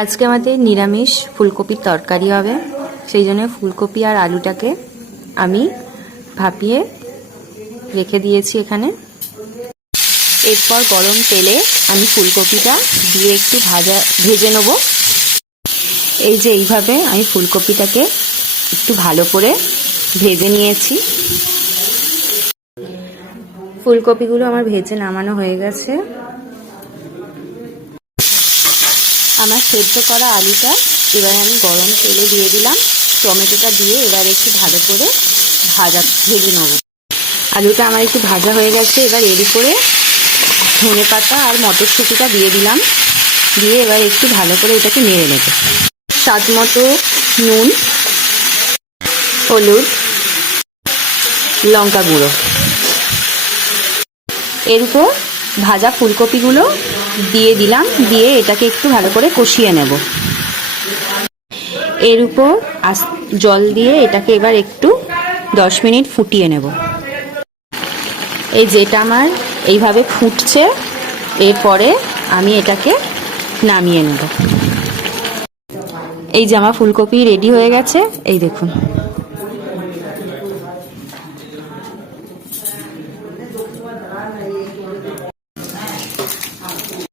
আজকে আমাদের নিরামিষ ফুলকপির তরকারি হবে, সেই জন্য ফুলকপি আর আলুটাকে আমি ভাপিয়ে রেখে দিয়েছি এখানে। এরপর গরম তেলে আমি ফুলকপিটা দিয়ে একটু ভেজে নেব। এই যে এইভাবে আমি ফুলকপিটাকে একটু ভালো করে ভেজে নিয়েছি। ফুলকপিগুলো আমার ভেজে নামানো হয়ে গেছে। আমার সেদ্ধ করা আলুটা এবার আমি গরম তেলে দিয়ে দিলাম। টমেটোটা দিয়ে এবার একটু ভালো করে ভেজে নেব। আলুটা আমার একটু ভাজা হয়ে গেছে। এবার এর উপরে ধনেপাতা আর মটরশুঁটিটা দিয়ে দিলাম। দিয়ে এবার একটু ভালো করে এটাকে নেড়ে নেব। স্বাদ মতো নুন, হলুদ, লঙ্কা গুঁড়ো, এর উপর ভাজা ফুলকপিগুলো দিয়ে দিলাম। দিয়ে এটাকে একটু ভালো করে কষিয়ে নেব। এর উপর জল দিয়ে এটাকে এবার একটু 10 মিনিট ফুটিয়ে নেব। এই যেটা আমার এইভাবে ফুটছে, এরপরে আমি এটাকে নামিয়ে নেব। এই যে আমার ফুলকপি রেডি হয়ে গেছে, এই দেখুন।